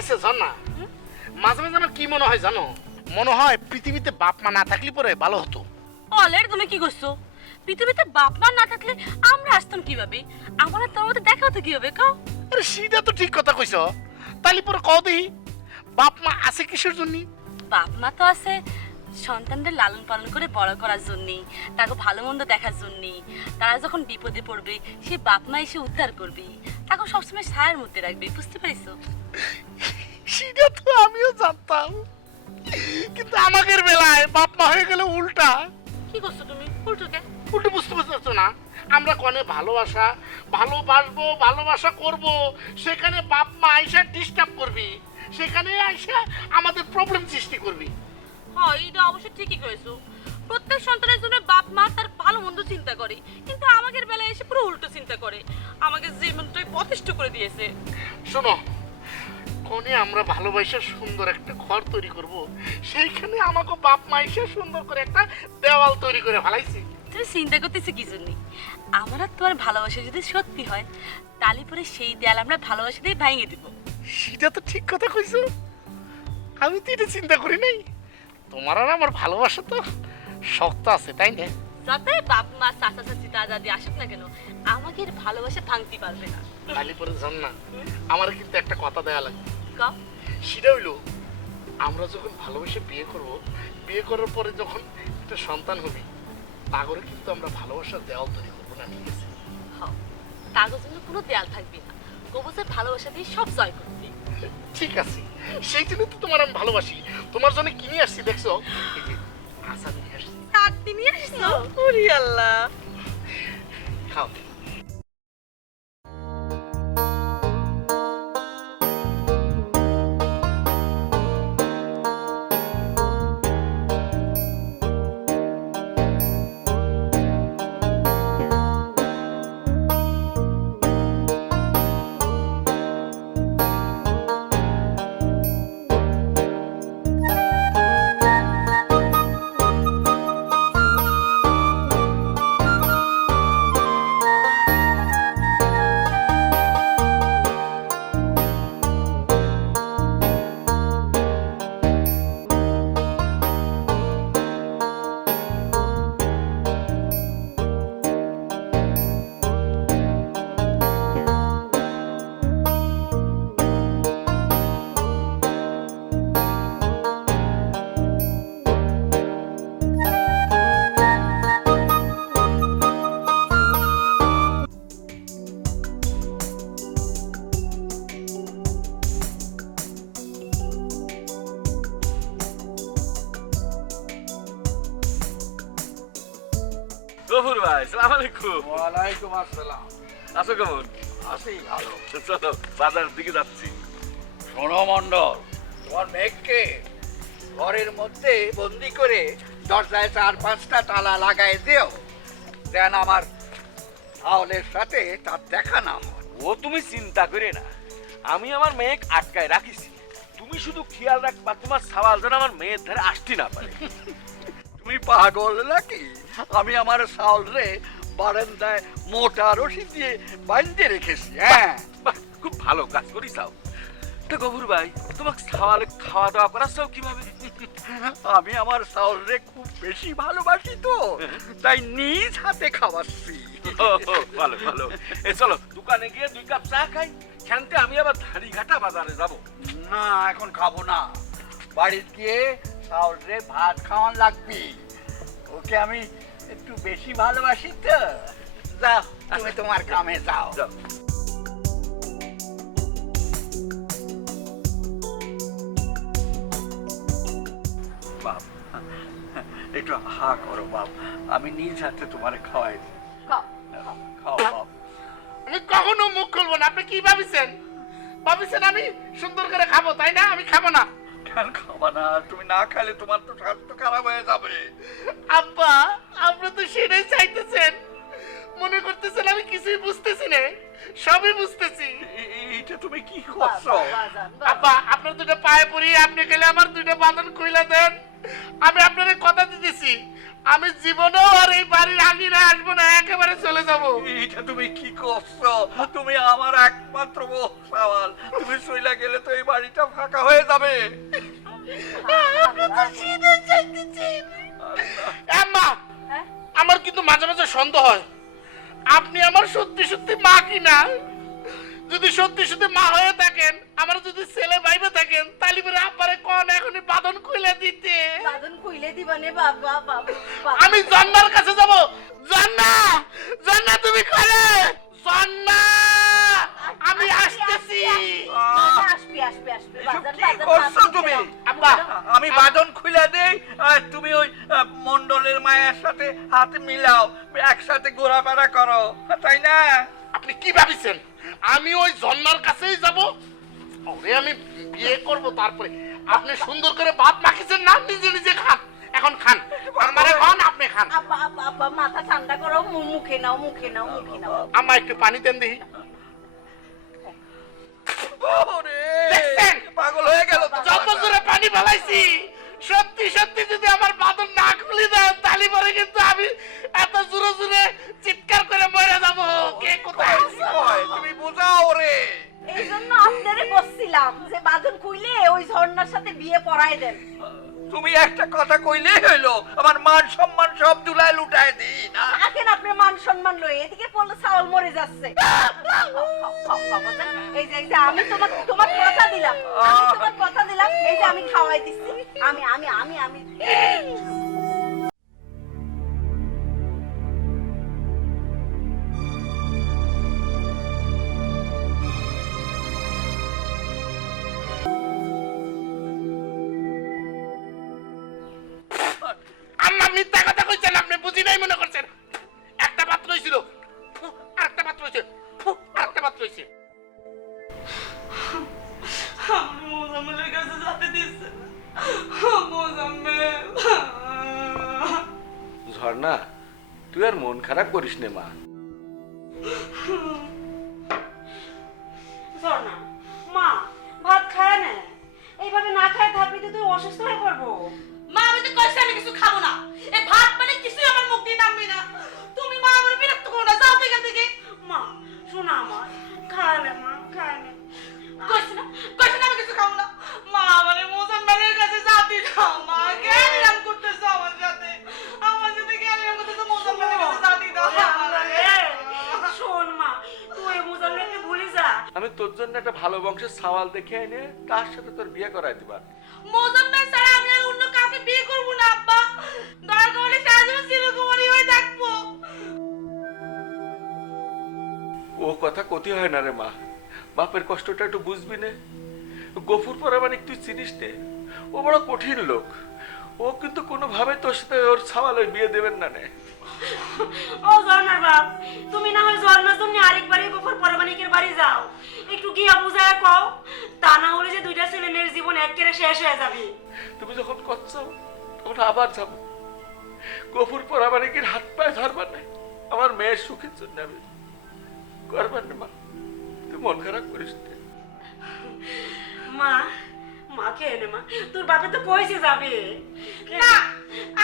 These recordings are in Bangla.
আচ্ছা ঝর্ণা, মাঝে মাঝে আমার কি মনে হয় জানো, মনে হয় পৃথিবীতে বাপ মা না থাকলে পরে ভালো হতো। অলরেডি তুমি কি করছো? পৃথিবীতে বাপ মা না থাকলে আমরা আসতাম কিভাবে? আমার আর তোমার মধ্যে দেখা হতো কিভাবে কও? আরে সেটা তো ঠিক কথা কইছ, তাহলে পরে কও দেখি বাপ মা আছে কিসের জন্য? বাপ মা তো আছে সন্তানদের লালন পালন করে বড় করার জন্যই, তাকে ভালো মন্দ দেখার জন্যই। তারা যখন বিপদে পড়বে সে বাপ মা এসে উদ্ধার করবে, তাকে সবসময় ছায়ার মধ্যে রাখবে, বুঝতে পারিছো? সেটা তো আমিও জানতাম, কিন্তু আমাদের বেলায় বাপ মা হয়ে গেলে উল্টা। কি করছো তুমি উল্টোকে? উল্টো বুঝতে পারছো না? আমরা কনে ভালোবাসা, ভালোবাসবো, ভালোবাসা করব, সেখানে বাপ মা আইসা ডিস্টার্ব করবি, সেখানে আইসা আমাদের প্রবলেম সৃষ্টি করবি। হ্যাঁ, এটা অবশ্যই ঠিকই করেছো। প্রত্যেক সন্তানের জন্য বাপ মা তার ভালো মন্দ চিন্তা করে, কিন্তু আমাদের বেলায় এসে পুরো উল্টো চিন্তা করে, আমাকে জীবনটাই প্রতিষ্ঠ করে দিয়েছে। শোনো, কনে আমরা ভালোবাসা সুন্দর একটা ঘর তৈরি করব, সেইখানে আমাকে বাপ মা এসে সুন্দর করে একটা দেওয়াল তৈরি করে ফেলাইছি। তুমি চিন্তা করতেছি কি জন্য? আমার আর তোমার ভালোবাসা যদি সত্যি হয়, তাহলে পরে সেই দেয়াল আমরা ভালোবাসা দিয়ে ভেঙে দিব। সেটা তো ঠিক কথা কইছো, আমি তো এটা চিন্তা করি নাই। তোমার আর আমার ভালোবাসা তো শক্ত আছে, তাই না? যতই বাপ মা চাচা চাচি দাদা দাদি আসুক না কেন, আমাকে এর ভালোবাসা ভাঙতে পারবে না। খালি পরে জান না, আমার কিন্তু একটা কথা দেয়া লাগবে। কও। সেটা হইলো, আমরা যখন ভালোবেসে বিয়ে করব, বিয়ে করার পরে যখন একটা সন্তান হবে, তাগরে কিন্তু আমরা ভালোবাসার দেওয়াল তৈরি করবো না, ঠিক আছে? হও, কাগজ জন্য কোনো দেয়াল থাকবে না, গোবছের ভালোবাসা দিয়ে সব জয় করবে। ঠিক আছে, সেই জন্য তো তোমার আমি ভালোবাসি। তোমার জন্য কিনে আসছি, দেখছো? এই যে আচার নিয়ে আসছি, কাটতে নিয়ে আসছো? ওরে আল্লাহ। খাও। গফুর ভাই, সালাম আলাইকুম। ওয়ালাইকুম আসসালাম। আছো কেমন? আছি ভালো। চলো বাজারের দিকে যাচ্ছি। শোনো মন্ডল, তোমার মেঘকে ঘরের মধ্যে বন্দি করে দরজায় 4-5টা তালা লাগাই দিও, যেন আমার হাওলের সাথে তার দেখা না হয়। ও তুমি চিন্তা করে না, আমি আমার মেয়েকে আটকায় রাখিছি। তুমি শুধু খেয়াল রাখবা তোমার সওয়াল যেন আমার মেয়ের ধারে আসতে না পারে। তুমি পাগল নাকি? আমি আমার শাওল রে বারান্দায় মোটা রশি দিয়ে বাঁধতে রেখেছি। হ্যাঁ, বাহ, খুব ভালো কাজ করি চাও। তা গফুর ভাই, তোমাকে সওয়ালে খাওয়া দাওয়া করা চাও কিভাবে? আমি আমার শাওল রে খুব বেশি ভালোবাসি তো, তাই নিজ হাতে খাওয়াচ্ছি। ও, ভালো ভালো। এ চলো দোকানে গিয়ে 2 কাপ চা খাই, খেলতে আমি আবার ধারিঘাটা বাজারে যাব। না, এখন খাবো না। বাড়িতে গিয়ে শাওল রে ভাত খাওয়ান লাগবি, ওকে আমি একটু বেশি ভালোবাসি তো। যাও, তুমি তোমার কামে যাও। যাও। বাপ, একটু হা করো বাপ, আমি নিজ হাতে তোমার খাওয়াই দিই। খাও বাপ। আমি কখনো মুখ খুলবো না। আপনি কি ভাবিছেন? ভাবিছেন আমি সুন্দর করে খাবো, তাই না? আমি খাবো না। কেন খাবা না? তুমি না খেলে তোমার তো স্বাস্থ্য খারাপ হয়ে যাবে। আব্বা, আপনি তো সেটাই চাইতেছেন, মনে করতেছেন আমি কিছুই বুঝতেছি না। সবই বুঝতেছি। এইটা তুমি কি করছো? আব্বা, আপনার দুটো পায়ে পড়ি, আপনি গেলে আমার দুটো বাঁধন খুইলা দেন। আমি আপনার কথা দিতেছি, আমি জীবনেও আর এই বাড়ির আঙিনায় আসবো না, এক একেবারে চলে যাব। এইটা তুমি কি করছো? তুমি আমার একমাত্র বউ সাওয়াল, তুমি চইলা গেলে তো এই বাড়িটা ফাঁকা হয়ে যাবে। আম্মা, হ্যাঁ? আমার কিন্তু মাঝে মাঝে সন্দেহ হয় আপনি আমার সত্যি সত্যি মা কিনা। যদি সত্যি সত্যি মা হয়ে থাকেন, আমার যদি ছেলে ভাইবে থাকেন, তাহলে পরে আব্বারে কোন এখনই বাঁধন খুলে দিতে। বাদন কইলে দিবানে বাবা বাবা। আমি জন্নার কাছে যাব। জন্না, জন্না তুমি করে। জন্না, আমি আসতেছি। আসবে আসবে আসবে। এসব কি করছো তুমি? আব্বা, আমি বাঁধন খুলে দেই আর তুমি ওই মন্ডলের মায়ের সাথে হাত মিলাও, একসাথে ঘোরাফেরা করো, তাই না? আপনি কি ভাবিছেন আমি ওই জন্নার কাছেই যাব? ওরে আমি বিয়ে করব, তারপরে আপনি সুন্দর করে ভাত মাখিছেন না, নিজে নিজে খান। এখন খান, আমারে খান, আপনি খান। আব্বা আব্বা আব্বা মাথা ঠান্ডা করো, মুখে নাও মুখে নাও মুখে নাও। আম্মা একটু পানি দেন দেখি। ওরে, দেখছেন? পাগল হয়ে গেল তো। যত জোরে পানি ফেলাইছি, সত্যি সত্যি যদি আমার বাঁধন না খুলে দেন, তাহলে পরে কিন্তু আমি এত জোরে জোরে চিৎকার করে মরে যাব। কে কোথায় আছে? কয়, তুমি বোঝাও ওরে। এই জন্য আপনারে বলছিলাম যে বাঁধন কইলে ওই ঝর্ণার সাথে বিয়ে পড়ায় দেন। তুমি একটা কথা কইলেই হইলো, আমার মান সম্মান সব দুলায় লুটায় দিই না। থাকেন আপনার মান সম্মান লয়ে, এদিকে পড়লে চাউল মরে যাচ্ছে। এই যে আমি তোমার তোমার কথা দিলাম, আমি তোমার কথা দিলাম, এই যে আমি খাওয়াই দিচ্ছি। আমি আমি আমি আমি আম্মা মিথ্যা কথা কইছেন, আপনি বুঝি নাই মনে করছেন। একটা পাত্র হইছিল, আরেকটা পাত্র হইছে, আরেকটা পাত্র হইছে। আমার মোজাম্মেলের কাছে যেতে দিচ্ছে না। মোজাম্মেল, ঝর্ণা, তুই আর মন খারাপ করিস নে মা। ঝর্ণা, মা ভাত খায় না, এইভাবে না খায় থাকবি তো তুই অসুস্থ হয়ে পড়বো। মা আমি তো কইছি আমি কিছু খাবো না, এই ভাত মানে কিছুই আমার মুখ দিয়ে নামবি না। তুমি মা আমার বিরক্ত করো না, যাও এখান থেকে। মা শোনা আমার, খায় না মা, খায় না। কইছি না আমি কিছু খাবো না। মা আমার মোজাম্মেলের কাছে যাবি না। মা কেন এরকম করতেছো আমার সাথে? আমার সাথে কেন এরকম করতেছো? মোজাম্মেলের কাছে যাবি না। শোন মা, তুই মোজাম্মেলকে ভুলে যা। আমি তোর জন্য একটা ভালো বংশের সাওয়াল দেখে এনে তার সাথে তোর বিয়ে করাই দিবা। মোজাম্মেল ছাড়া আমি আর অন্য কাউকে বিয়ে করব না আব্বা। দরকার হলে সারাজীবন চিরকুমারী হয়ে থাকবো। ও কথা কতি হয় না রে মা, বাপের কষ্টটা একটু বুঝবি নে। গফুর পরামানিক তুই চিনিস নে, ও বড় কঠিন লোক। ও কিন্তু কোনোভাবে তোর সাথে ওর সাওয়াল ওই বিয়ে দেবেন না নে। ও ঝর্ণার বাপ, তুমি না হয় ঝর্ণার জন্য আরেকবারই গফুর পরমানিকের বাড়ি যাও, একটু গিয়া বুঝায় কও, তা না হলে যে দুইটা ছেলে মেয়ের জীবন একেবারে শেষ হয়ে যাবে। তুমি যখন করছো তখন আবার যাবো। গফুর পরামানিকের হাত পায়ে ধরবার নাই, আমার মেয়ের সুখের জন্য আমি করবার না। মা তুই মন খারাপ করিস না। মা, মা খেয়ে নে মা, তোর বাপে তো কইছে যাবে না।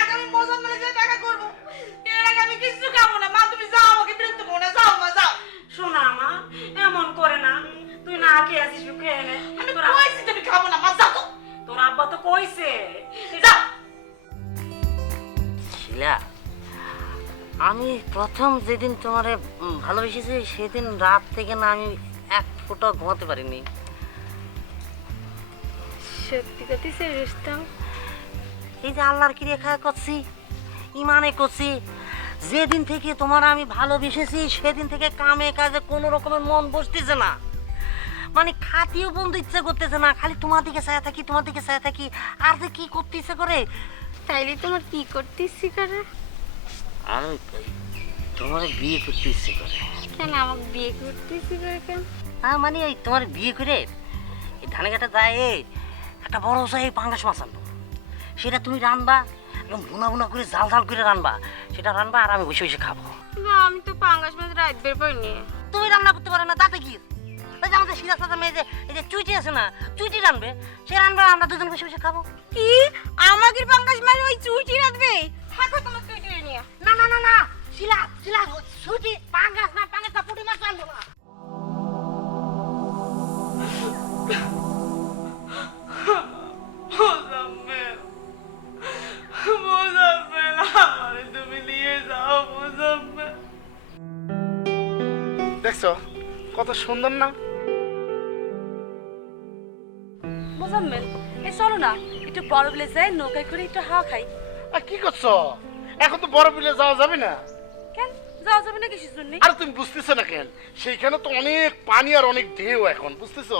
আগামী মোজাম্মেলের সাথে দেখা করব, এর আগে আমি কিছু খাবো না। মা তুমি যাও, আমাকে বিরক্ত করো না, যাও মা যাও। শোনা মা, এমন করে না, তুই না খেয়ে আসিস, খেয়ে নে। আমি কইছি তুমি খাবো না, মা যাও তো। তোর আব্বা তো কইছে, যাও। শিলা, আমি প্রথম যেদিন তোমারে ভালোবেসেছি সেদিন রাত থেকে না আমি এক ফোঁটা ঘুমাতে পারিনি। সত্যি কথা রুস্তম, এই যে আল্লাহর ক্রিয়া খায় করছি, ইমানে করছি, যেদিন থেকে তোমার আমি ভালোবেসেছি সেদিন থেকে কামে কাজে কোনো রকমের মন বসতেছে না। মানে খাতিও বন্ধু ইচ্ছে করতেছে না, খালি তোমার দিকে চায় থাকি, তোমার দিকে চায় থাকি। আর যে কি করতে ইচ্ছে করে, তাইলে তোমার কি করতে ইচ্ছে করে? আমি তোমার বিয়ে করতে ইচ্ছে করে। কেন আমাকে বিয়ে করতে ইচ্ছে করে কেন? হ্যাঁ মানে ওই তোমার বিয়ে করে এই ধানে কাটা যায় একটা বড় সাই পাঙ্গাস মাছ আনবো, সেটা তুমি রানবা, একদম ভুনা ভুনা করে জাল জাল করে রানবা, সেটা রানবা আর আমি বসে বসে খাবো। না আমি তো পাঙ্গাস মাছ রাত বের পাইনি। তুমি রান্না করতে পারো না তাতে কি? ওই যে আমাদের সিরাজ মেয়ে যে এই যে চুইটি আছে না, চুইটি রানবে, সে রানবে, আমরা দুজন বসে বসে খাবো। কি আমাদের পাঙ্গাস মাছ ওই চুইটি রাখবে? থাকো তোমার চুইটি নিয়ে। না না না না, শিলা শিলা ছুটি পাঙ্গাস না পুঁটি মাছ আনবো না। মোজাম্মেল মোজাম্মেল আমারে তুমি নিয়ে যাও মোজাম্মেল। দেখছো কত সুন্দর না? মোজাম্মেল এই চলো না একটু বড় বিলে যাই, নৌকায় করে একটু হাওয়া খাই। আর কি করছো? এখন তো বড় বিলে যাওয়া যাবে না। কেন যাওয়া যাবে না কিসের জন্য? আর তুমি বুঝতেছো না কেন? সেইখানে তো অনেক পানি আর অনেক ঢেউ এখন, বুঝতেছো?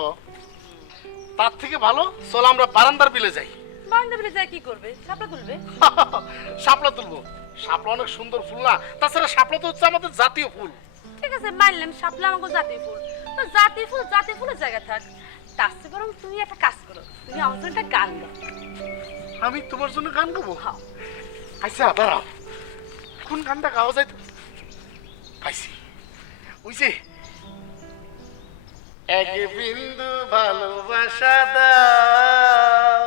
তার থেকে ভালো চলো আমরা বারান্দার বিলে যাই। বারান্দা বিলে যাই কি করবে? শাপলা তুলবে? শাপলা তুলবো। শাপলা অনেক সুন্দর ফুল না? তাছাড়া শাপলা তো হচ্ছে আমাদের জাতীয় ফুল। ঠিক আছে মানলাম শাপলা আমাকে জাতীয় ফুল, তো জাতীয় ফুলের জায়গা থাক। তার চেয়ে বরং তুমি একটা কাজ করো, তুমি আমার জন্য একটা গান গাও। আমি তোমার জন্য গান গাবো? আচ্ছা দাঁড়াও, কোন গানটা গাওয়া যায়? পাইছি, ওই যে এক বিন্দু ভালোবাসা দাও,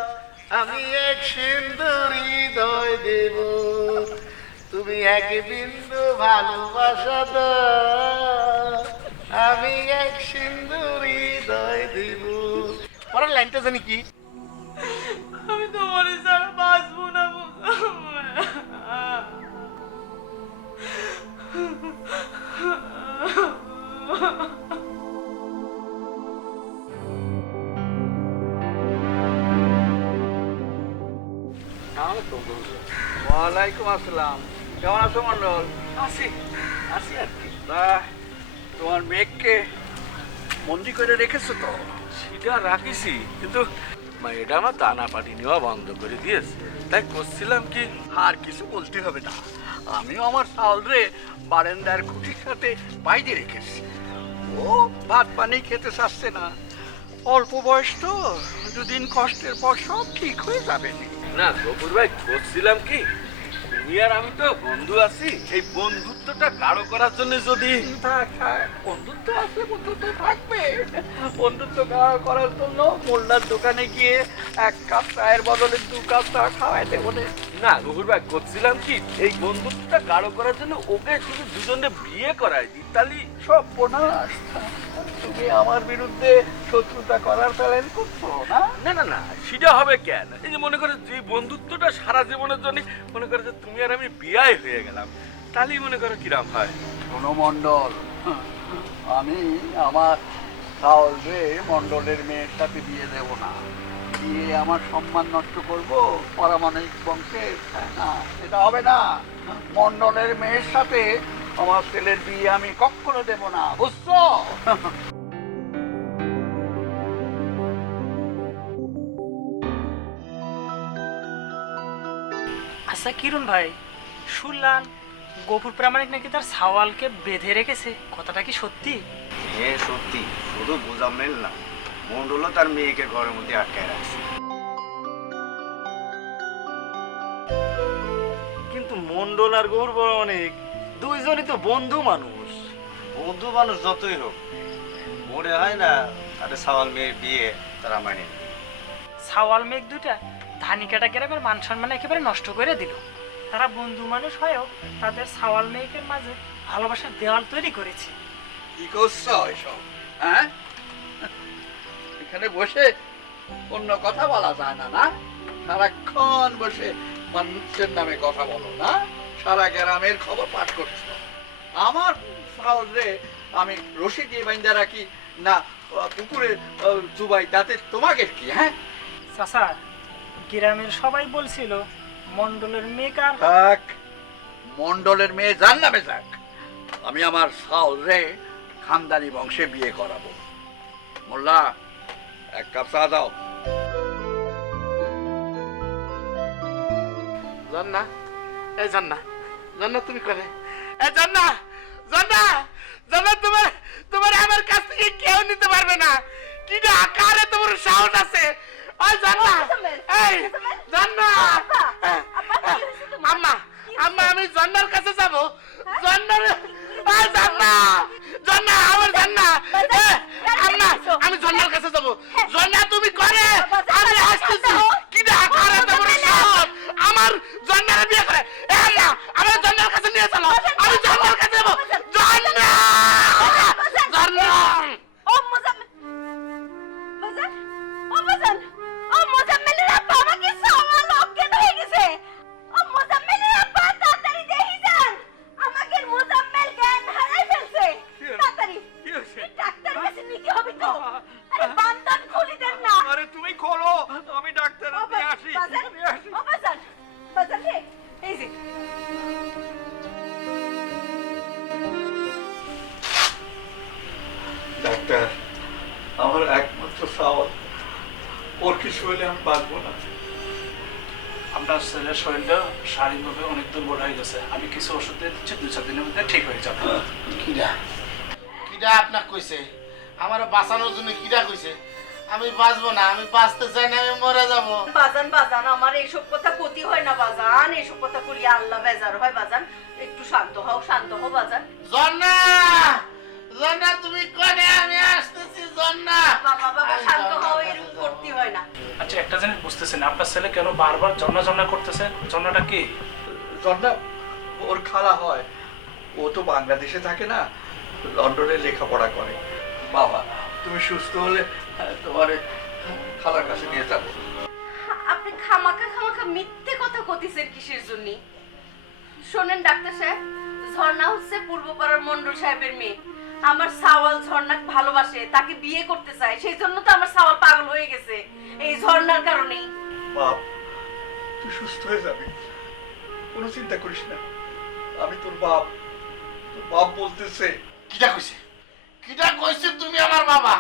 আমি এক সিন্দুর হৃদয় দেব, তুমি এক বিন্দু ভালোবাসা দাও, আমি এক সিন্দুর হৃদয় দেব। পরের লাইনটা জানি কি? আমি তোমার ছাড়া বাঁচবো না মোজাম্মেল। ওয়ালাইকুম আসসালাম। কেমন আছো মন্ডল? আসি আসি আর কি। তা তোমার মেঘকে বন্দি করে রেখেছো তো? সেটা রাখিছি, কিন্তু এটা আমার দানা পানি নেওয়া বন্ধ করে দিয়েছে। তাই করছিলাম কি, আর কিছু বলতে হবে না, আমিও আমার চাউলরে বারান্দার খুঁটির সাথে বাইরে রেখেছি। ও ভাত পানি খেতে চাচ্ছে না, অল্প বয়স তো, দুদিন কষ্টের পর সব ঠিক হয়ে যাবে নি। না গফুর ভাই, করছিলাম কি, তুমি আর আমি তো বন্ধু আছি, এই বন্ধুত্বটা গাঢ় করার জন্য যদি থাক থাক, বন্ধুত্ব আছে, বন্ধুত্ব থাকবে। বন্ধুত্ব করার জন্য মোল্লার দোকানে গিয়ে এক কাপ চায়ের বদলে 2 কাপ চা খাওয়াইতে বলে। না গফুর ভাই, করছিলাম কি, এই বন্ধুত্বটা গাঢ় করার জন্য ওকে শুধু দুজনে বিয়ে করাই দিই, তাহলে সব বোনাস। তুমি আমার বিরুদ্ধে শত্রুতা করার প্ল্যান করছো না? না না না, সেটা হবে কেন? এই যে মনে করে যে বন্ধুত্বটা সারা জীবনের জন্য, মনে করে যে তুমি আর আমি বিয়ে হয়ে গেলাম, তাহলেই মনে করো কিরাম হয়। শোনো মন্ডল, আমি আমার চাউল রে মন্ডলের মেয়ের সাথে বিয়ে দেব না। বিয়ে আমার সম্মান নষ্ট করব পারমাণবিক বংশের, না এটা হবে না। মন্ডলের মেয়ের সাথে আমার ছেলের বিয়ে আমি কখনো দেব না, বুঝছো? আচ্ছা কিরণ ভাই, শুনলাম গফুর প্রামাণিক নাকি তার সাওয়ালকে বেঁধে রেখেছে, কথাটা কি সত্যি? হ্যাঁ সত্যি, শুধু মোজাম্মেল না, মন্ডলও তার মেয়েকে ঘরের মধ্যে আটকায় রাখছে। কিন্তু মন্ডল আর গৌর অনেক দুইজনই তো বন্ধু মানুষ। বন্ধু মানুষ যতই হোক, মনে হয় না তাদের সাওয়াল মেয়ের বিয়ে তারা মানে নেবে। সাওয়াল মেঘ দুটা ধানিকাটা গ্রামের মান সম্মান একেবারে নষ্ট করে দিল। তারা বন্ধু মানুষ হয়েও তাদের সাওয়াল মেঘের মাঝে ভালোবাসার দেওয়াল তৈরি করেছে। কি করছো এসব? হ্যাঁ, এখানে বসে অন্য কথা বলা যায় না, না? সারাক্ষণ বসে মানুষের নামে কথা বলো না, সারা গ্রামের খবর পাঠ করছো। আমার সাহসে আমি রশি দিয়ে বাইন্দা রাখি না পুকুরে চুবাই, তাতে তোমাকে কি? হ্যাঁ চাচা, গ্রামের সবাই বলছিল মন্ডলের মেঘ আর থাক, মন্ডলের মেয়ে যার নামে যাক, আমি আমার সাহসে খানদানি বংশে বিয়ে করাবো। মোল্লা, 1 কাপ চা দাও। জান্না, এই জান্না, জান্না তুমি করে, এই জান্না, জান্না, জান্না, তোমার আমার কাছ থেকে কেউ নিতে পারবে না। কি না আকারে তোমার সাহস আছে? ওই জান্না, এই জান্না, আম্মা, আম্মা, আমি জান্নার কাছে যাব। জান্নার, ওই জান্না, জান্না, আমার জান্না, আম্মা, আমি জান্নার কাছে যাব। জান্না তুমি করে, আমি আসতেছি। কি না আকারে তোমার সাহস আমার জান্নার বিয়ে করে? এই আল্লাহ, আমার জান্নার কাছে নিয়ে চলো। আমি ওর কিছু হলে আমি বাঁচবো না। আপনার ছেলের শরীরটা শারীরিকভাবে অনেক দুর্বল হয়ে গেছে, আমি কিছু ওষুধ দিয়ে দিচ্ছি, 2-4 দিনের মধ্যে ঠিক হয়ে যাবে। কিডা কিডা আপনার কইছে আমার বাঁচানোর জন্য? কিডা কইছে আমি বাঁচবো না? আমি বাঁচতে চাই না, আমি মরে যাবো। বাজান বাজান আমার এইসব কথা ক্ষতি হয় না বাজান, এইসব কথা করলে আল্লাহ বেজার হয় বাজান। একটু শান্ত হও বাজান। জন্না জন্না তুমি কোনে? আমি আসতেছি জন্না। বাবা শান্ত হও, এরকম করতে হয় না। আচ্ছা, একটা জিনিস বুঝতেছি না, আপনার ছেলে কেন বারবার জন্না করতেছে? জন্নাটা কি? জন্না ওর খালা হয়, ও তো বাংলাদেশে থাকে না, লন্ডনে লেখাপড়া করে। বাবা তুমি সুস্থ হলে তোমার খালার কাছে নিয়ে যাবো। আপনি খামাখা মিথ্যে কথা কইতেছেন কিসের জন্য? শোনেন ডাক্তার সাহেব, ঝর্ণা হচ্ছে পূর্বপাড়ার মন্ডল সাহেবের মেয়ে। আমার সাওয়াল ঝর্ণাকে ভালোবাসে, তাকে বিয়ে করতে চায়, সেই জন্য তো আমার সাওয়াল পাগল হয়ে গেছে এই ঝর্ণার কারণেই। বাপ তুই সুস্থ হয়ে যাবি, কোনো চিন্তা করিস না। আমি তোর বাপ বলতেছে। কিডা কইছে? কিডা কইছে তুমি আমার বাবা?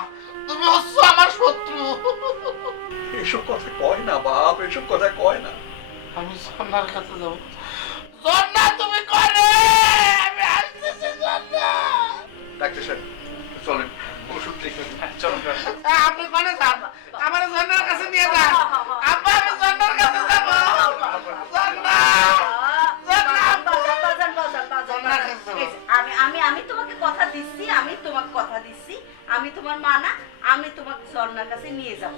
তুমি হচ্ছে আমার শত্রু। এসব কথা কয় না বাপ, এসব কথা কয় না। আমি জন্নার কাছে যাবো। জন্না তুমি করে? আমি আসতেছি জন্না। ডাক্তার সাহেব চলেন, ওষুধ লিখে দিন। হ্যাঁ, চলুন। আপনি কোনে যান? আমার জন্নার কাছে নিয়ে যান। আব্বা আমি জন্নার কাছে যাবো। জন্না আমি তোমাকে কথা দিচ্ছি, আমি তোমার মা না, আমি তোমাকে ঝর্ণার কাছে নিয়ে যাব।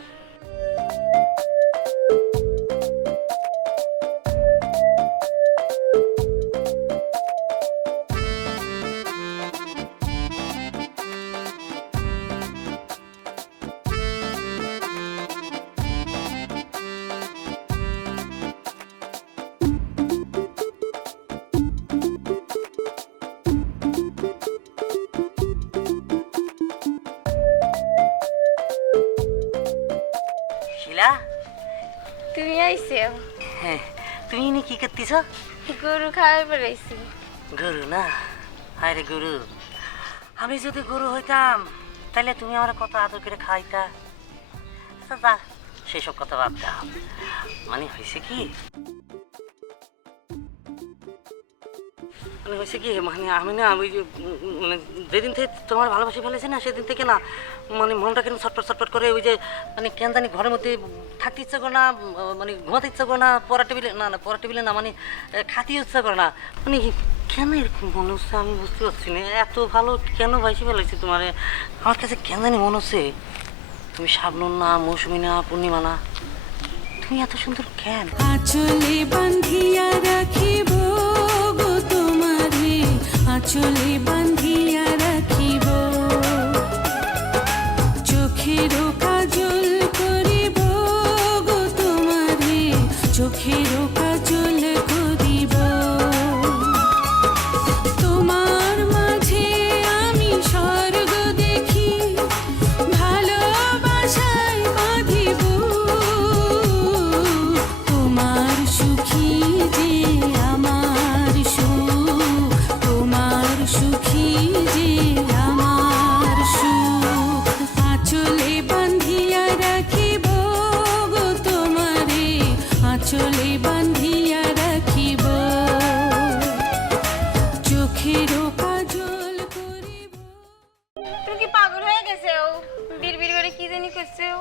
শিলা, তুমি আইসে হ্যাঁ তুমি ইনি কি করতেছ? গরু খাওয়াই বেড়াইছি। গরু না? হায় রে গরু, আমি যদি গরু হইতাম তাহলে তুমি আমার কত আদর করে খাইতা। আচ্ছা যা, সেসব কথা বাদ দাও। মানে হয়েছে কি, মানে আমি না ওই যে মানে যেদিন থেকে তোমার ভালোবাসি ফেলেছি না, সেদিন থেকে না মানে মনটা কেন ছটপট করে, ওই যে মানে কেন জানি ঘরের মধ্যে থাকতে ইচ্ছা করে না, মানে ঘুমাতে ইচ্ছা করে না, পড়া টেবিলে না মানে খাতে ইচ্ছা করে না। মানে কেন এরকম মনে হচ্ছে আমি বুঝতে পারছি না। এত ভালো কেন বাসি ফেলেছি তোমার? আমার কাছে কেন জানি মনে হচ্ছে তুমি শাবনুর না, মৌসুমী না, পূর্ণিমা না, তুমি এত সুন্দর কেন? আঁচলে বান্ধিয়া রাখিব গো তোমারে, আঁচলে বান্ধিয়া রাখিব, চোখের কাজল করিব গো তোমারে, চোখের কাজল করিব, তোমার মাঝে আমি স্বর্গ দেখি, ভালোবাসায় বাঁধিব, তোমার সুখী যে আমার সুখ, তোমার সুখী যে আমার সুখ, আঁচলে বান্ধিয়া রাখিব গো তোমারে, আঁচলে বান্ধিয়া রাখিব, চোখেরও কাজল করিব। তুমি কি পাগল হয়ে গেছে? ও বিড়বিড় করে কি জানি করছে ও।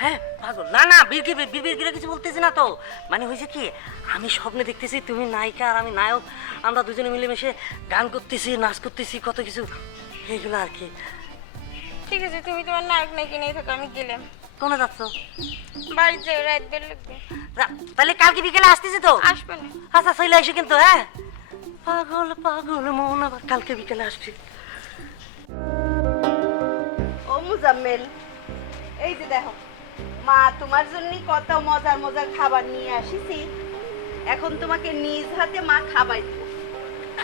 হ্যাঁ পাগল না, না বিড়বিড় কিছু বলতেছি না তো। মানে হয়েছে কি, আমি স্বপ্নে দেখতেছি তুমি নায়িকা আর আমি নায়ক, আমরা দুজনে মিলেমিশে গান করতেছি, নাচ করতেছি, কত কিছু, এইগুলো আর কি। ঠিক আছে, তুমি তোমার নায়ক নায়িকা নিয়ে থাকো, আমি গেলাম। কোনে যাচ্ছ? বাড়ি যাই, রাত বের লাগবে। তাহলে কালকে বিকেলে আসতেছি তো। আসবে না? আচ্ছা চলে আসি কিন্তু। হ্যাঁ পাগল পাগল মন আবার কালকে বিকেলে আসছি। ও মুজাম্মেল, এই যে দেখো মা তোমার জন্য কত মজার মজার খাবার নিয়ে আসিছি। এখন তোমাকে নিজ হাতে মা খাবাই দেব,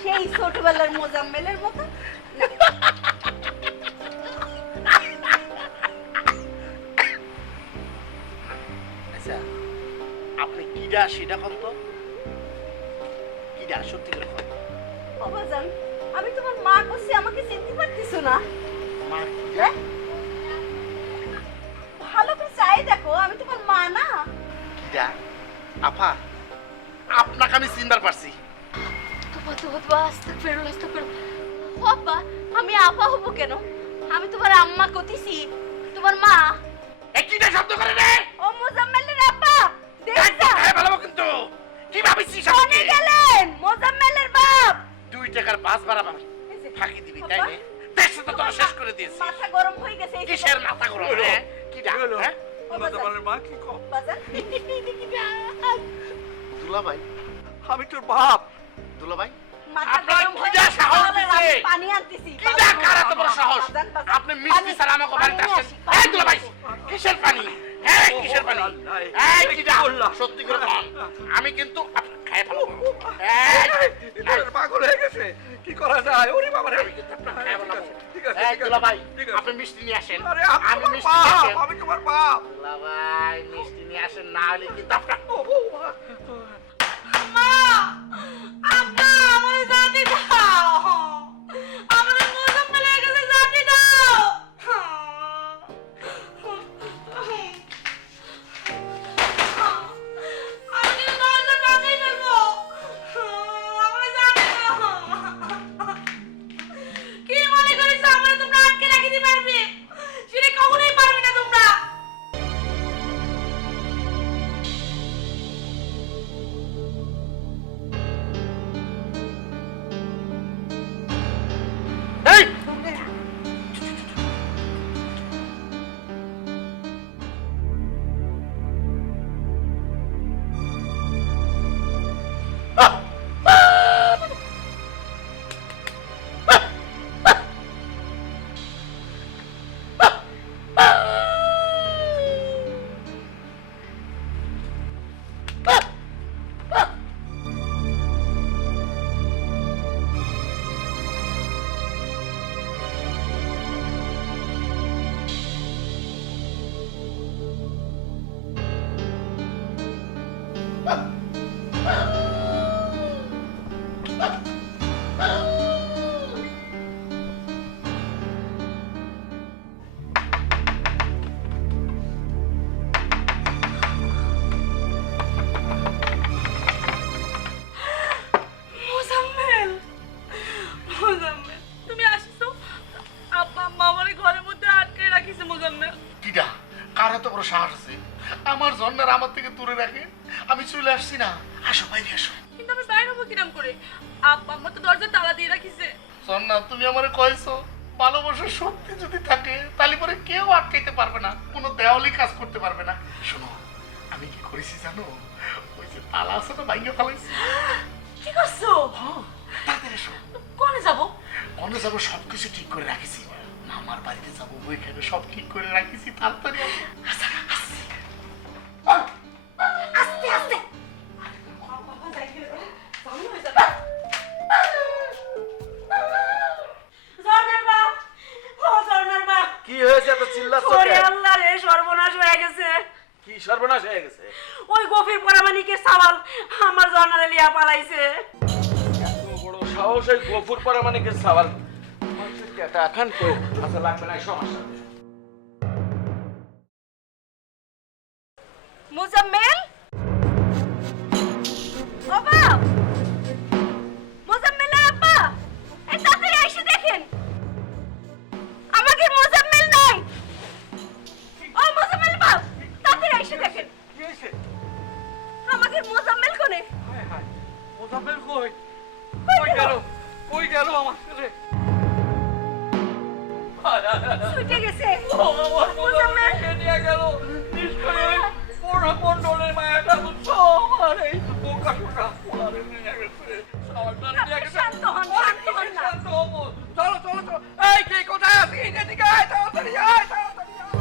সেই ছোটবেলার মোজাম্মেলের মতো। আচ্ছা আপনি কিডা সেটা কোন তো? কিডা সত্যি করে কোন? ও বাজান, আমি তোমার মা কইছি, আমাকে চিনতে পারতেছো না? মা হ্যাঁ? ভালো করে চাই দেখো, আমি তোমার আমি আপা হবো কেন? আমি তোমার আম্মা কতিছি, তোমার মা। কিটা শব্দ করে রে? ও মোজাম্মেলের আপা, একদম গায়ে ভালো কিন্তু কি ভাবিছিস শুনে গেলেন মোজাম্মেলের বাপ। 2 টাকার বাস ভাড়া পাবি, ফাঁকি দিবি তাই না? দেশে তো তোরা শেষ করে দিয়েছিস। মাথা গরম হয়ে গেছে। কিসের মাথা গরম রে? কিটা হ্যাঁ? মোজাম্মেলের মা কি কম? বাজার দুলাভাই, আমি তোর বাপ। দুলাভাই, মাথা আপনার গরম হয়ে কিটা গেছে, সাহস তাহলে দিছে? আমি পানি আনতেছি। কিটা কার এত বড় সাহস? বাজান, বাজান। আপনি মিষ্টি ছাড়া আমাকে বাড়িতে পানি আসেন? আসি, এই দুলা ভাই, কিসের পানি? হ্যাঁ কিসের পানি? এই কিটা? সত্যি করে বল। আমি কিন্তু খাই ফেলবো। এই পাগল হয়ে গেছে, কি করা যায়? ওরে বাবা রে। খাই ফেলবো। ঠিক আছে, এই ঠিক আছে, দুলা ভাই, ঠিক আছে। আপনি মিষ্টি নিয়ে আসেন। আরে আমি আমি মিষ্টি নিয়ে আসেন। আমি তোমার বাপ। দুলা ভাই, মিষ্টি নিয়ে আসেন, না হলে কিন্তু আপনার ও বৌমা। মা, আব্বা, আমারে জাতি দাও। আমারে মোজাম্মেলের কাছে জাতি দাও। আমি কিন্তু দরজা কাছেই ফেলবো। আমারে জাতি দাও। কি মনে করিস আমারে তোমরা আটকে রাখিতে পারবে? সেটা কখনোই পারবে না তোমরা। এই মোজাম্মেল, মোজাম্মেল, তুমি আসছো? আব্বা আম্মা আমারে ঘরের মধ্যে আটকে রাখিছে। মোজাম্মেল, কিটা কার এত বড় সাহস আছে আমার জন্মের আমার থেকে দূরে রাখে? আমি চলে আসছি না, আসো বাইরে আসো। কিন্তু আমি বাইরে হবো কিরম করে? আব্বা আম্মা তো দরজা তালা দিয়ে রাখিছে। সন্না, তুমি আমারে কইছো ভালোবাসার শক্তি যদি থাকে তাহলে পরে কেউ আটকাইতে পারবে না, কোনো দেওয়ালি কাজ করতে পারবে না। শোনো, আমি কি করেছি জানো? ওই যে তালা আছে না, ভাঙে ফেলাইছি। কি করছো? হ্যাঁ, তাড়াতাড়ি এসো। কোনে যাবো? কোনে যাবো সবকিছু ঠিক করে রাখিছি। মামার বাড়িতে যাবো, ওইখানে সব ঠিক করে রাখিছি। তাড়াতাড়ি আসো। আস্তে আস্তে। বাবা যাই গেলে জানো হয়ে যাবে। জর্নার বাপ, ও জর্নার বাপ, কি হয়েছে এত চিল্লাচ্ছ ওরে কেন? আল্লাহ রে, সর্বনাশ হয়ে গেছে। কি সর্বনাশ হয়ে গেছে? ওই গফির পরামানিকের সাওয়াল আমার জর্নারে লিয়া পালাইছে। এত বড় সাহস এই গফুর পাড়া মানে কি সাওয়াল? মানুষের কি একটা আখান করে আচ্ছা লাগবে না এই সমস্যা। মোজাম্মেল, ও বাপ, মোজাম্মেলের আপা, এই তাড়াতাড়ি এসে দেখেন আমাকে মোজাম্মেল নাই। ও মোজাম্মেল বাপ, তাড়াতাড়ি এসে দেখেন কি হয়েছে? আমাকে মোজাম্মেল কোনে? হায় হায়, মোজাম্মেল কই? কই গেল? কই গেল আমার ছেলে? ছুটে গেছে আমার মোজাম্মেল। কে নিয়ে গেল? নিশ্চয়ই পুরো মন্ডলের মায়াটা বুঝছো? আমার এই বোকা শোকা ওনারে নিয়ে গেছে। সাবধানে নিয়ে গেছে। শান্ত হন, শান্ত হন না। শান্ত হবো। চলো চলো চলো। এই কে কোথায় আছিস? এদিকে আয়, তাড়াতাড়ি আয়, তাড়াতাড়ি আয়।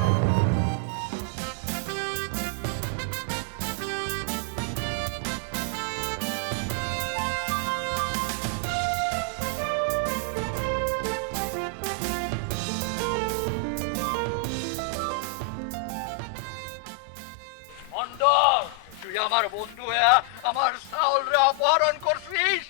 মন্ডল, তুই আমার বন্ধু হয়ে আমার চাউলরে অপহরণ করছিস।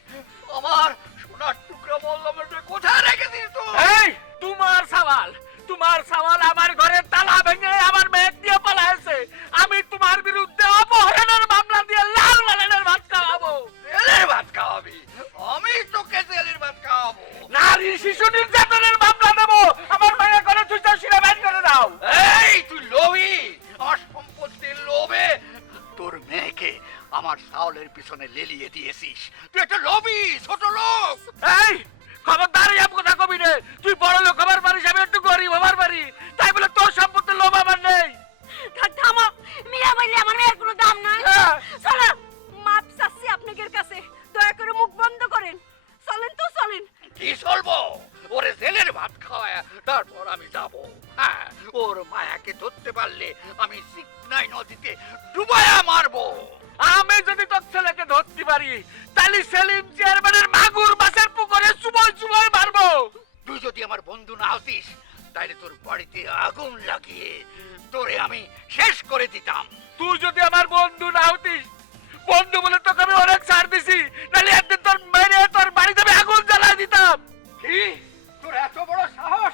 আমার সোনার টুকরা বললাম কোথায় রেখেছিস তুই? এই তোমার সওয়াল আমার ঘরে তালা ভেঙে আমার মেয়ে দিয়ে পালাইছে। আমি তোমার বিরুদ্ধে অপহরণের মামলা দিয়ে লাল লালের ভাত খাওয়াবো। জেলের ভাত খাওয়াবি? আমি তোকে জেলের ভাত খাওয়াবো। নারী শিশু নির্যাতনের মামলা তারপর আমি যাব। হ্যাঁ, ওর মায়াকে ধরতে পারলে আমি সিকনাই নদীতে ডুবায়া মারবো। আমি যদি তোর ছেলেকে ধরতে পারি তাহলে সেলিম চেয়ারম্যানের মাগুর মাছের পুকুরে চুবই চুবই মারবো। তুই যদি আমার বন্ধু না হতিস তাহলে তোর বাড়িতে আগুন লাগিয়ে তোরে আমি শেষ করে দিতাম। তুই যদি আমার বন্ধু না হতিস, বন্ধু বলে তোকে আমি অনেক ছাড় দিছি, নাহলে একদিন তোর মেরে তোর বাড়িতে আমি আগুন জ্বালাই দিতাম। কি তোর এত বড় সাহস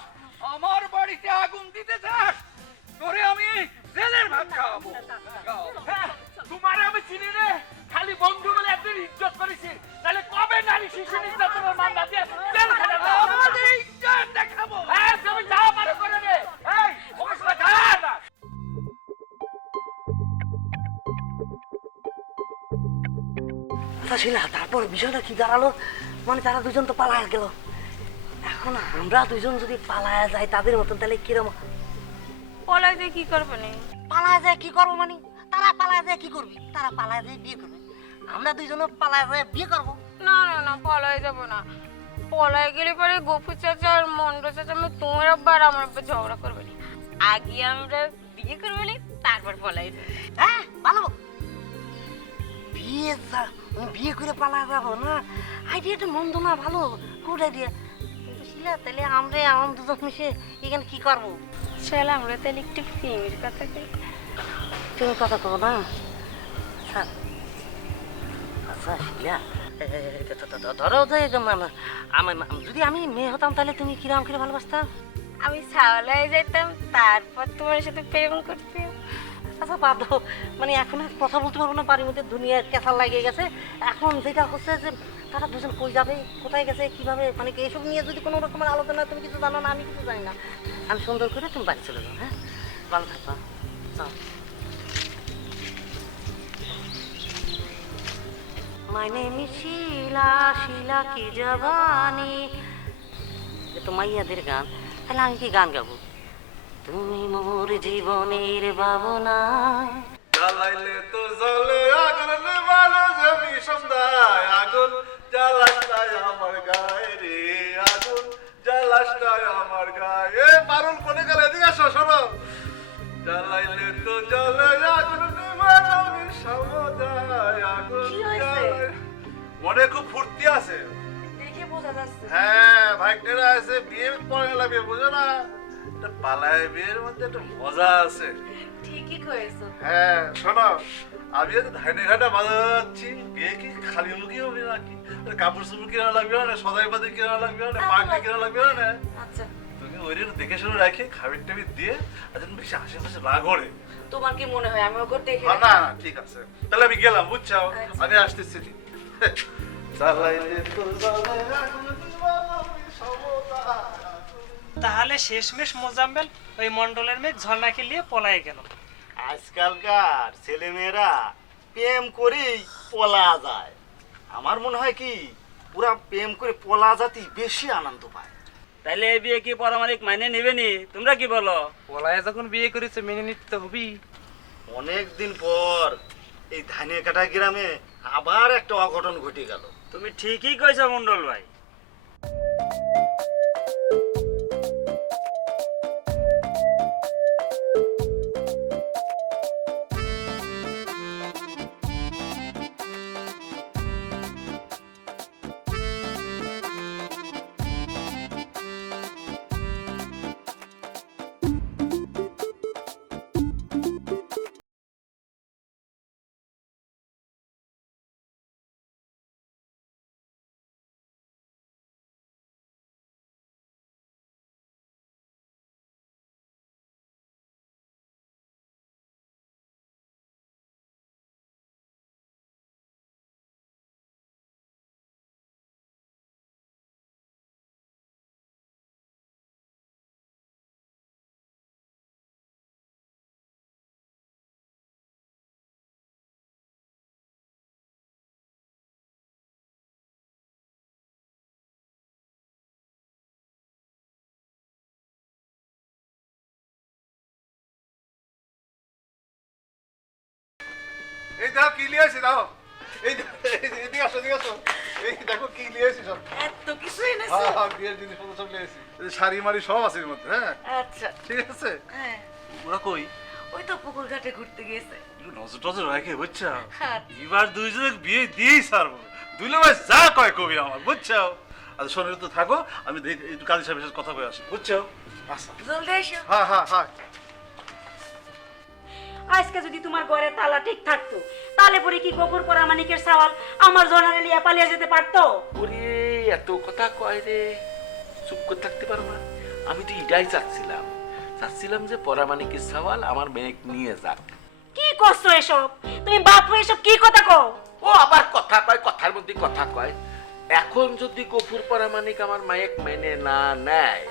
আমার বাড়িতে আগুন দিতে চাস? তোরে আমি জেলের ভাত খাওয়াবো। তোমার আমি চিনি রে, খালি বন্ধু বলে একদিন ইজ্জত করেছি, নাহলে কবে নারী শিশু নির্যাতনের মামলা দিয়ে জেল খাটা আমাদের ইজ্জত দেখাবো। হ্যাঁ, তুমি যা পারো করে রে। এই ওকে খায় না। আচ্ছা শিলা, তারপর বিষয়টা কি দাঁড়ালো? মানে তারা দুজন তো পালায় গেল, এখন আমরা দুজন যদি পালায় যাই তাদের মতন, তাহলে কিরম? পলাই দিয়ে কি করবে না? পালায় যায় কি করবো মানে? তারা পালায় যায় কি করবি? তারা পালায় যায় বিয়ে করবে, আমরা দুজনে পালায় যায় বিয়ে করবো। না না না, পলাই যাব না। পলাই গেলে পরে গফু চাচা আর মন্ডল চাচা আমি তোমার আব্বা আর আমার আব্বা ঝগড়া করবে না। আগে আমরা বিয়ে করবে না, তারপর পলাই যাবো। হ্যাঁ ভালো, বিয়ে করে পালায় যাবো না? আইডিয়াটা মন্দ না, ভালো, গুড আইডিয়া। কিন্তু শিলা, তাহলে আমরা আমার দুজন মিশে এখানে কি করবো? চল আমরা তাহলে একটু প্রেমের কথা কই। তুমি কথা কো না। আচ্ছা শিলা, ধরো যে যদি আমি মেয়ে হতাম তাহলে তুমি কিরাম করে ভালোবাসতাম? আমি সাওয়ালায় যেতাম, তারপর তোমার সাথে প্রেম করতাম। আচ্ছা বাদ দাও, মানে এখন আর কথা বলতে পারবো না, বাড়ির মধ্যে দুনিয়ার কেঁচা লাগিয়ে গেছে। এখন যেটা হচ্ছে যে তারা দুজন কই যাবে, কোথায় গেছে, কিভাবে, মানে এসব নিয়ে যদি কোনো রকমের আলোচনা, তুমি কিছু জানো না, আমি কিছু জানি না, আমি সুন্দর করে তুমি বাড়ি চলে যাও। হ্যাঁ, ভালো থাকবা, যাও। My name is শিলা, শিলা কি জবানি। এ তো মাইয়াদের গান, তাহলে আমি কি গান গাবো? তুমি মোর জীবনের ভাবনা, জ্বালাইলে তো জ্বলে আগুন, নেভানো জমি সন্ধ্যায় আগুন, জ্বালাসটায় আমার গায়ে রে আগুন, জ্বালাসটায় আমার গায়ে। পারুল কোনে গেলে এদিকে আসো, শোনো। জ্বালাইলে তো জ্বলে আগুন, নেভানো সমুদায় আগুন। মনে খুব ফুর্তি আছে, দেখে বোঝা যাচ্ছে। হ্যাঁ ভাগ্নেরা আছে, বিয়ে পরে লাগবে, বুঝো না? পালায় বিয়ের মধ্যে একটা মজা আছে। ঠিকই কয়েছো। হ্যাঁ শোনো, আমি তো ধানে ঘাটা বাজাচ্ছি, বিয়ে কি খালি মুখী হবে নাকি? কাপড় চুপড় কেনা লাগবে না, সদাই বাদে কেনা লাগবে না, পাখি কেনা লাগবে না। আচ্ছা, তুমি ওই দেখে শুনে রাখি, খাবির টাবির দিয়ে আর যেন বেশি আশেপাশে না ঘরে। তোমার কি মনে হয় আমি ওকে দেখে? না না ঠিক আছে, তাহলে আমি গেলাম, বুঝছো? আমি আসতেছি। চালাইলে তো জ্বালায় আগুন, তাহলে শেষমেশ মোজাম্মেল ওই মন্ডলের মেয়ে ঝর্ণাকে নিয়ে পলায় গেল। আজকালকার ছেলেমেয়েরা প্রেম করেই পলা যায়। আমার মনে হয় কি পুরা প্রেম করে পলা জাতি বেশি আনন্দ পায়। তাইলে এই বিয়ে কি পারমাণিক মাইনে নেবেনি? তোমরা কি বলো? পলায় যখন বিয়ে করেছে মেনে নিতে তো হবেই। অনেক দিন পর এই ধানের কাটা গ্রামে আবার একটা অঘটন ঘটে গেল। তুমি ঠিকই কইছো মন্ডল ভাই। এই দেখো কি লিয়েছে, দাও। এই এদিকে আসো, এদিকে আসো। এই দেখো কি নিয়েছি সব। এত কিছু এনেছো? হ্যাঁ হ্যাঁ, বিয়ের জিনিসপত্র সব নিয়েছি। এই যে শাড়ি মারি সব আছে এর মধ্যে, হ্যাঁ আচ্ছা। ঠিক আছে। হ্যাঁ, ওরা কই? ওই তো পুকুর ঘাটে ঘুরতে গিয়েছে। একটু নজর টজর রাখে, বুঝছো? আচ্ছা। এবার দুইজনে বিয়ে দিয়েই ছাড়বো। দুইলে ভাই যা কয় কবি আমার, বুঝছো? আচ্ছা শোনো তো থাকো, আমি একটু কাজী সাহেবের সাথে কথা বলে আসি, বুঝছো? আচ্ছা জলদি এসো। হ্যাঁ হ্যাঁ হ্যাঁ। আজকে যদি তোমার ঘরে তালা ঠিক থাকতো, তাহলে পরে কি গোবর পরা মানিকের সওয়াল আমার জনারে লিয়া পালিয়ে যেতে পারতো? ওরে এত কথা কয় রে, চুপ করে থাকতে পারো না? আমি তো এটাই চাচ্ছিলাম যে পরামানিকের সওয়াল আমার মেয়ে নিয়ে যাক। কি করছো এসব? তুমি বাপ হয়ে এসব কি কথা কও? ও আবার কথা কয়, কথার মধ্যে কথা কয়। এখন যদি গফুর পরামানিক আমার মায়ের মেনে না নেয়,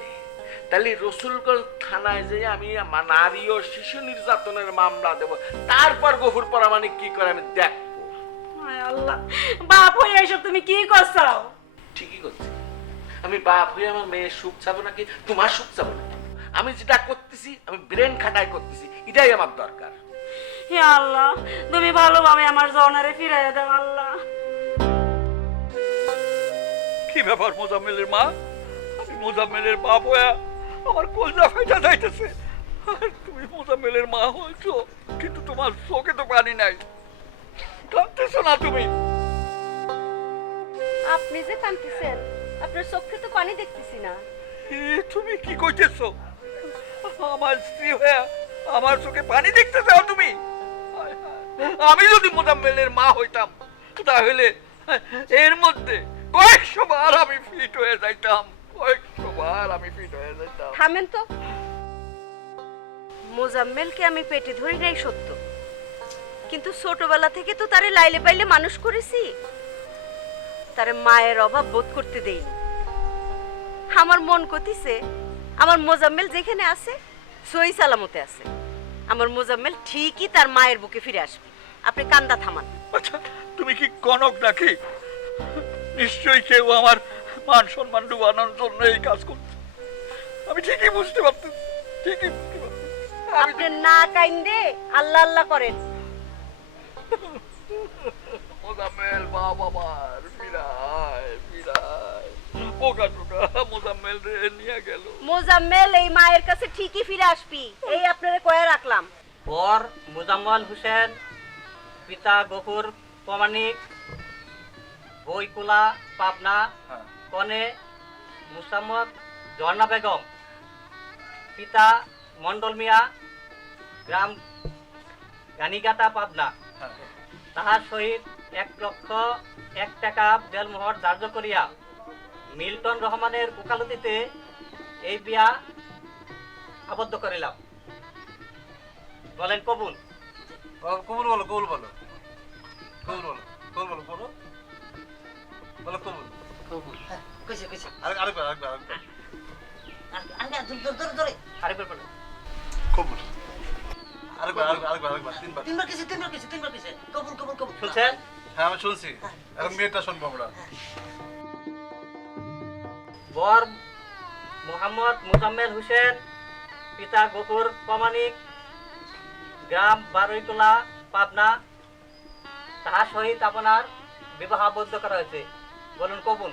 তাহলে রসুলগঞ্জ থানায় যে আমি নারী ও শিশু নির্যাতনের মামলা দেব, তারপর গফুর পরামানিক কি করে আমি দেখবো। হায় আল্লাহ, বাপ হয়ে এসব তুমি কি করছো? ঠিকই করছি। আমি বাপ হয়ে আমার মেয়ের সুখ চাবো নাকি তোমার সুখ চাবো নাকি? আমি যেটা করতেছি আমি ব্রেন খাটাই করতেছি, এটাই আমার দরকার। হে আল্লাহ, তুমি ভালোভাবে আমার জনারে ফিরাইয়া দাও আল্লাহ। কি ব্যাপার মোজাম্মেলের মা? আমি মোজাম্মেলের বাপ হয়ে আমার কলজা ফাইটা যাইতেছে। আর তুমি মোজাম্মেলের মা হয়েছো, কিন্তু তোমার চোখে তো পানি নাই, কাঁদতেছো না তুমি? আপনি যে কাঁদতেছেন, আপনার চোখে তো পানি দেখতেছি না। তুমি কি কইতেছো? আমার স্ত্রী হয়ে আমার চোখে পানি দেখতে চাও তুমি? হায় হায়, আমি যদি মোজাম্মেলের মা হইতাম তাহলে এর মধ্যে কয়েকশো বার আমি ফিট হয়ে যাইতাম, কয়েকশো বার আমি ফিট হয়ে যাইতাম। থামেন তো। মোজাম্মেলকে আমি পেটে ধরি নাই সত্য, কিন্তু ছোটবেলা থেকে তো তারে লাইলে পাইলে মানুষ করেছি, তারে মায়ের অভাব বোধ করতে দেইনি। আমার মন কতিছে আমার মোজাম্মেল যেখানে আছে সই সালামতে আছে। আমার মোজাম্মেল ঠিকই তার মায়ের বুকে ফিরে আসবে। আপনি কান্দা থামান। আচ্ছা তুমি কি কনক নাকি? নিশ্চয়ই কেউ আমার মান সম্মান ডুবানোর জন্য এই কাজ করছে। আমি ঠিকই বুঝতে পারতেছি, ঠিকই বুঝতে পারতেছি। আপনি না কাইন্দে আল্লাহ আল্লাহ করেন। মোজাম্মেল বাবার ফিরায় ফিরায়, বোকা টোকা মোজাম্মেল রে নিয়ে গেল। মোজাম্মেল এই মায়ের কাছে ঠিকই ফিরে আসবি, এই আপনারে কয়ে রাখলাম। বর মোজাম্মেল হোসেন, পিতা গফুর প্রামাণিক, বইকুলা পাবনা, কনে মুসাম্মদ ঝর্ণা বেগম, পিতা মন্ডল মিয়া, গ্রাম গানিগাটা পাবনা। তাহার সহিত 1,01,000 টাকা দেলমোহর ধার্য করিয়া মিল্টন রহমানের ওকালতিতে এই বিয়া আবদ্ধ করিলাম। বলেন কবুল? কবুল বলো, কবুল বলো, কবুল বলো, কবুল বলো, বলো বলো কবুল। কবুল। হ্যাঁ, কইছে কইছে। আরেকবার ধরে আরেকবার বলো। কবুল। আরেকবার তিনবার কইছে। কবুল কবুল কবুল। শুনছেন? হ্যাঁ আমি শুনছি, এখন মেয়েটা শুনবো আমরা। বর মোহাম্মদ মোজাম্মেল হোসেন, পিতা গফুর প্রামাণিক, গ্রাম বারুইকোলা পাবনা। তাহার সহিত আপনার বিবাহ আবদ্ধ করা হয়েছে। বলুন কবুল।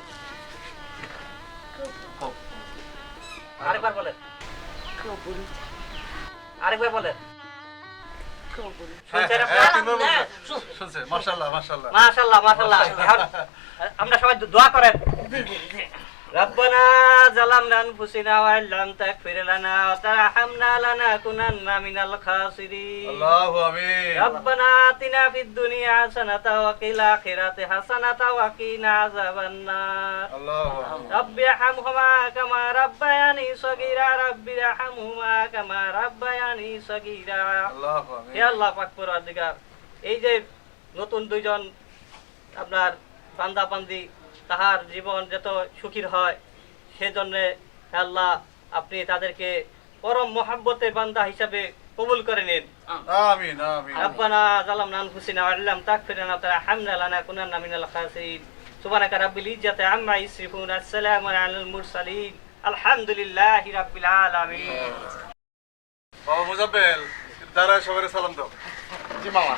আরেকবার বলেন। আরেকবার বলেন। শুনছেন আপনারা? শুনছে। মাশাআল্লাহ মাশাআল্লাহ মাশাআল্লাহ মাশাআল্লাহ। এখন আমরা সবাই দোয়া করেন। রব্বানা জালামনা আনফুসিনা ওয়া ইল্লাম তাগফির লানা ওয়া তারহামনা লানাকুনান্না মিনাল খাসিরিন। আল্লাহু আমিন। রব্বানা আতিনা ফিদ দুনিয়া হাসানাতাও ওয়া কিল আখিরাতি হাসানাতাও ওয়া কিনা আযাবান্নার। আল্লাহু আমিন। রব্বি ইরহামহুমা কামা রাব্বায়ানি সগীরা। রব্বি ইরহামহুমা কামা রাব্বায়ানি সগীরা। আল্লাহু আমিন। হে আল্লাহ পাক পরওয়ারদিগার, এই যে নতুন দুইজন আপনার বান্দা বান্দি, তাহার জীবন যত সুখীর হয় সেজন্য আল্লাহ আপনি তাদেরকে পরম মহব্বতের বান্দা হিসাবে কবুল করে নিন। আমিন আমিন। রব্বানা যালামনা আনফুসিনা ওয়া ইল্লাম তাগফির লানা ওয়া তারহামনা লানাকুনান্না মিনাল খাসিরিন। সুবহানাকা রাব্বিল ইজ্জাতি আম্মা ইয়াসিফুন। আসসালামু আলাল মুরসালিন। আলহামদুলিল্লাহি রাব্বিল আলামিন। বাবা মুজাব্বেল, দাঁড়া সবাই সালাম দাও। জি মামা।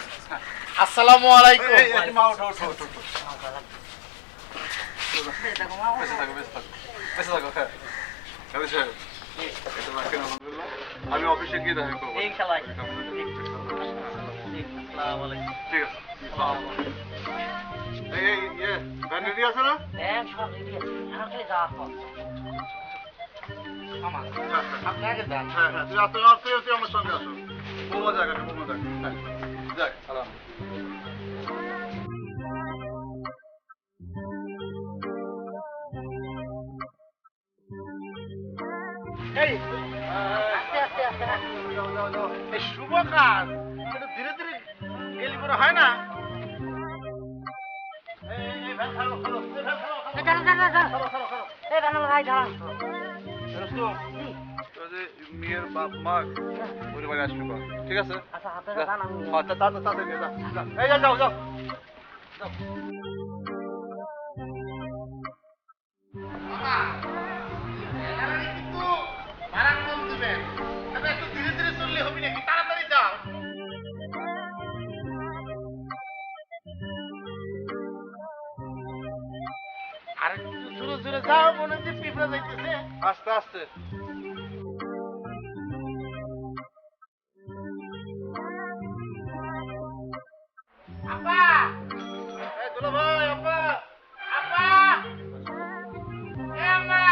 আসসালামু আলাইকুম। মা ওঠো ওঠো ওঠো। আমি অফিসে গিয়ে দেখা করবো এই খেলায় ঠিক আছে এই ভ্যান রেডি আছে না হ্যাঁ সব রেডি আছে এখন খালি যাওয়ার পর মামা আপনি আগে যান। হ্যাঁ হ্যাঁ তুই তুই আমার সঙ্গে আসো বৌমা জায়গা বৌমা জায়গা হ্যাঁ যাক আরাম এই আস্তে আস্তে আস্তে এই শুভ কাজ কিন্তু ধীরে ধীরে গেলি করে হয় না। মেয়ের বাপ মা পরিবারে আসবে কর ঠিক আছে আচ্ছা আপনারা জান আমি তাড়াতাড়ি এই যাও যাও কিন্তু ভাড়া কম দিবেন, তবে একটু ধীরে ধীরে চললে হবে নাকি, তাড়াতাড়ি যাও। আর একটু জোরে জোরে যাও, মনে হচ্ছে পিঁপড়া যাইতেছে। আস্তে আস্তে আপা, এই দুলা ভাই, আপা, আপা, এ আম্মা,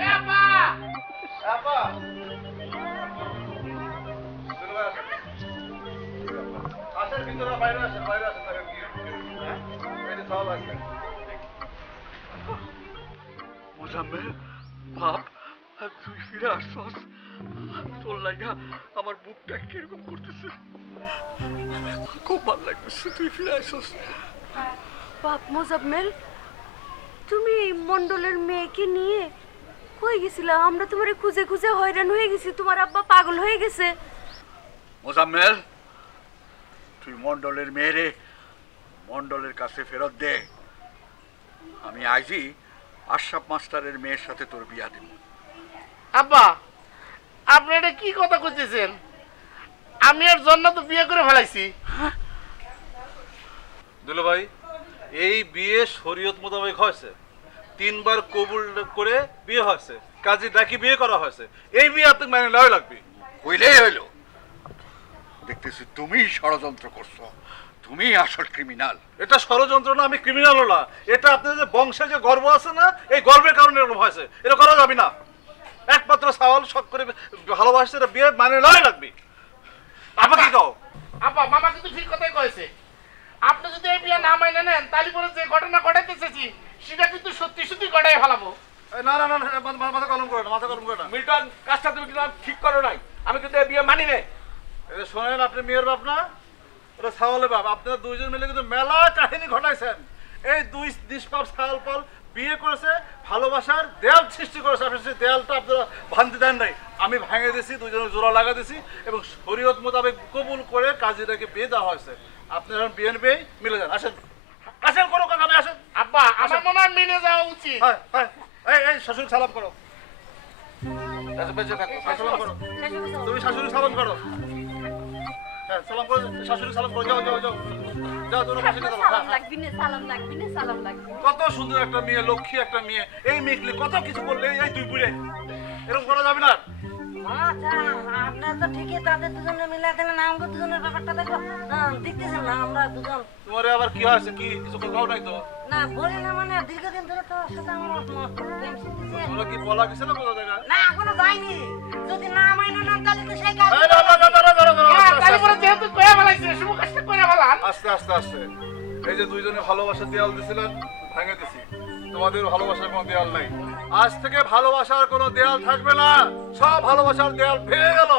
এ আপা, আপা আসেন ভিতরে বাইরে আসেন দেখেন কি হ্যাঁ এই যে সব আসেন মোজাম্মেল বাপ তুই ফিরে আসছস তোর লাগা আমার বুকটা কিরকম করতেছে খুব ভালো লাগতেছে তুই ফিরে আসছস বাপ মোজাম্মেল, তুমি মন্ডলের মেয়েকে নিয়ে কই গেছিলা? আমরা তোমারে খুঁজে খুঁজে হয়রান হয়ে গেছি, তোমার আব্বা পাগল হয়ে গেছে। মোজাম্মেল, তুই মন্ডলের মেয়েরে মন্ডলের কাছে ফেরত দে। আমি আজই আশরাফ মাস্টারের মেয়ের সাথে তোর বিয়া দিব। আব্বা, আপনি এটা কি কথা কইতেছেন? আমি আর জন্য তো বিয়ে করে ফেলাইছি। দুলো ভাই এই বিয়ে শরীয়ত মোতাবেক হয়েছে, 3 বার কবুল করে বিয়ে হয়েছে, কাজে ডাকি বিয়ে করা হয়েছে, এই বিয়ে আপনি মানে লয় লাগবে। হইলেই হইল। দেখতেছি তুমি ষড়যন্ত্র করছো, তুমি আসল ক্রিমিনাল। এটা ষড়যন্ত্র না, আমি ক্রিমিনাল না, এটা আপনাদের যে বংশে যে গর্ব আছে না, এই গর্বের কারণে এরকম হয়েছে, এটা করা যাবে না। একমাত্র সাওয়াল শখ করে ভালোবাসছে, এটা বিয়ে মানে লয় লাগবে। আপা কি কও? আব্বা, মামা কিন্তু ঠিক কথাই কয়েছে। আপনি যদি এই বিয়ে না মাইনে নেন, তাহলে পরে যে ঘটনা ঘটাইতে চেয়েছি সেটা কিন্তু সত্যি সত্যি ঘটাই ফেলাবো। না না না মাথা গরম করে না, মাথা গরম করে না। মিল্টন, কাজটা তুমি কিন্তু ঠিক করো নাই, আমি কিন্তু এই বিয়ে মানি না। এটা শোনেন, আপনি মেয়ের বাপ না, ওটা সাওয়ালের বাপ। আপনারা দুইজন মিলে কিন্তু মেলা কাহিনী ঘটাইছেন। এই দুই নিষ্পাপ সাওয়াল পাল বিয়ে করেছে, ভালোবাসার দেয়াল সৃষ্টি করেছে, আপনি সেই দেয়ালটা আপনারা ভাঙতে দেন নাই। আমি ভাঙে দিয়েছি, দুজনে জোড়া লাগা দিয়েছি এবং শরীয়ত মোতাবেক কবুল করে কাজীটাকে বিয়ে দেওয়া হয়েছে। আপনারা বিয়ে পেয়ে মিলে যান। আসেন আসেন, কোনো কথা নেই, আসেন। আব্বা, আমার মনে হয় মেনে যাওয়া উচিত। হ্যাঁ হ্যাঁ, এই শাশুড়ি সালাম করো, সালাম করো, তুমি শাশুড়ি সালাম করো। হ্যাঁ সালাম করো, শাশুড়ি সালাম করো, যাও যাও যাও যাও, তোমরা পাশে নিয়ে যাও। সালাম লাগবি না, সালাম লাগবি না, সালাম লাগবি না। কত সুন্দর একটা মেয়ে, লক্ষ্মী একটা মেয়ে, এই মেয়েগুলি কত কিছু করলে, এই দুই বুড়ে এরকম করা যাবে না। আচ্ছা আপনার তো ঠিকই, তাদের দুজনে মিলে দিলেন, আমাকে দুজনের ব্যাপারটা দেখো। দেখতেছেন না আমরা দুজন। তোমার আবার কি হয়েছে, কি কিছু কাউ নাই তো? না বলি না, মানে দীর্ঘদিন ধরে তো সাথে আমার প্রেম চলতেছে। তোমরা কি বলা গেছে না কোথা জায়গা? না এখনো যায়নি, যদি না মাইনে নেন তাহলে তো সেই কাজ। তাহলে পরে যেহেতু করে ফেলাইছে, শুভ কাজটা করে ফেলান। আস্তে আস্তে আস্তে, এই যে দুইজনে ভালোবাসার দেয়াল দিছিলেন, ভাঙে দিছি। তোমাদের ভালোবাসার কোনো দেয়াল নাই। আজ থেকে ভালোবাসার কোনো দেয়াল থাকবে না, সব ভালোবাসার দেয়াল ভেঙে গেল।